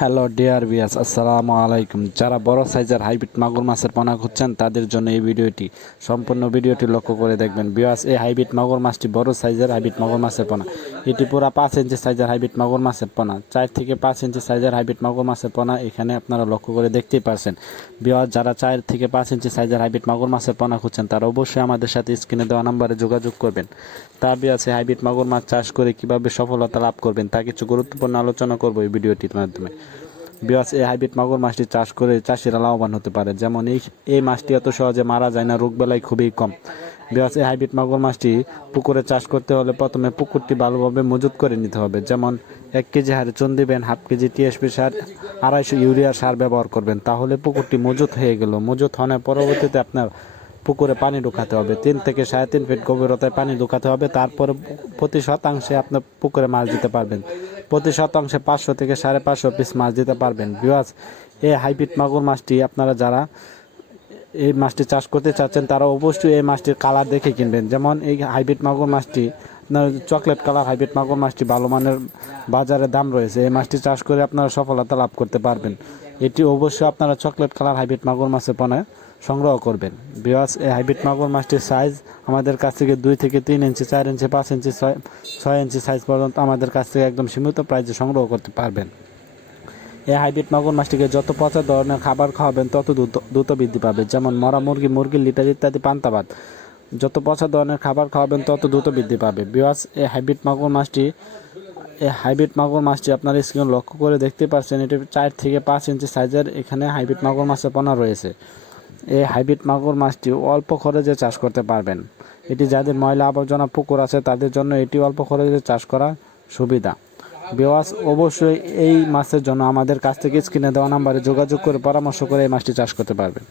Hello dear বিয়াস আসসালামু আলাইকুম। যারা বড় সাইজের হাইব্রিড মাগুর মাছের পোনা খুঁজছেন, তাদের জন্য এই ভিডিওটি, সম্পূর্ণ ভিডিওটি লক্ষ্য করে দেখবেন। বিয়াস এই হাইব্রিড মাগুর মাছটি বড় সাইজের হাইব্রিড মাগুর মাছের পোনা। এটি পুরো পাঁচ ইঞ্চি সাইজের হাইব্রিড মাগুর মাছের পোনা। চার থেকে পাঁচ ইঞ্চি সাইজের হাইব্রিড মাগুর মাছের পোনা এখানে আপনারা লক্ষ্য করে দেখতেই পারছেন। বিয়াস যারা চার থেকে পাঁচ ইঞ্চি সাইজের হাইব্রিড মাগুর মাছের পোনা খুঁজছেন, তারা অবশ্যই আমাদের সাথে স্ক্রিনে দেওয়া নাম্বারে যোগাযোগ করবেন। তা বিয়াসে হাইব্রিড মাগুর মাছ চাষ করে কীভাবে সফলতা লাভ করবেন, তা কিছু গুরুত্বপূর্ণ আলোচনা করব এই ভিডিওটির মাধ্যমে। বিয়াস, এই হাইব্রিড মাগুর মাছটি চাষ করে চাষিরা লাভবান হতে পারে। যেমন এই এই মাছটি এত সহজে মারা যায় না রোগ বেলায় খুবই কম। বিয়াস, এই হাইব্রিড মাগুর মাছটি পুকুরে চাষ করতে হলে প্রথমে পুকুরটি ভালোভাবে মজুত করে নিতে হবে। যেমন এক কেজি হারে চুন দিবেন, হাফ কেজি টিএসপি সার, আড়াইশো ইউরিয়া সার ব্যবহার করবেন। তাহলে পুকুরটি মজুত হয়ে গেল। মজুত হওয়ার পরবর্তীতে আপনার পুকুরে পানি ঢুকাতে হবে। তিন থেকে সাড়ে তিন ফিট গভীরতায় পানি ঢুকাতে হবে। তারপরে প্রতি শতাংশে আপনার পুকুরে মাছ দিতে পারবেন। প্রতি শতাংশে পাঁচশো থেকে সাড়ে পাঁচশো পিস মাছ দিতে পারবেন। বিওয়াজ এই হাইব্রিড মাগুর মাছটি আপনারা যারা এই মাছটি চাষ করতে চাচ্ছেন, তারা অবশ্যই এই মাছটির কালার দেখে কিনবেন। যেমন এই হাইব্রিড মাগুর মাছটি আপনার চকলেট কালার হাইব্রিড মাগুর মাছটি ভালো মানের বাজারে দাম রয়েছে। এই মাছটি চাষ করে আপনারা সফলতা লাভ করতে পারবেন। এটি অবশ্যই আপনারা চকলেট কালার হাইব্রিড মাগুর মাছের পণে সংগ্রহ করবেন। বিয়াস এই হাইব্রিড মাগুর মাছটির সাইজ আমাদের কাছ থেকে দুই থেকে তিন ইঞ্চি, চার ইঞ্চি, পাঁচ ইঞ্চি, ছয় ছয় ইঞ্চি সাইজ পর্যন্ত আমাদের কাছ থেকে একদম সীমিত প্রাইজে সংগ্রহ করতে পারবেন। এই হাইব্রিড মাগুর মাছটিকে যত পচা ধরনের খাবার খাওয়াবেন, তত দ্রুত দ্রুত বৃদ্ধি পাবে। যেমন মরা মুরগি মুরগির লিটার ইত্যাদি পান্তাবাদ। যত পচা ধরনের খাবার খাওয়াবেন, তত দ্রুত বৃদ্ধি পাবে। বিয়াস এই হাইব্রিড মাগুর মাছটি এই হাইব্রিড মাগুর মাছটি আপনার স্ক্রিন লক্ষ্য করে দেখতে পাচ্ছেন, এটি চার থেকে পাঁচ ইঞ্চি সাইজের এখানে হাইব্রিড মাগুর মাছের পোনা রয়েছে। এই হাইব্রিড মাগুর মাছটি অল্প খরচে চাষ করতে পারবেন। এটি যাদের ময়লা আবর্জনা পুকুর আছে, তাদের জন্য এটি অল্প খরচে চাষ করা সুবিধা। বেওয়াস অবশ্যই এই মাছের জন্য আমাদের কাছ থেকে স্ক্রিনে দেওয়া নাম্বারে যোগাযোগ করে পরামর্শ করে এই মাছটি চাষ করতে পারবেন।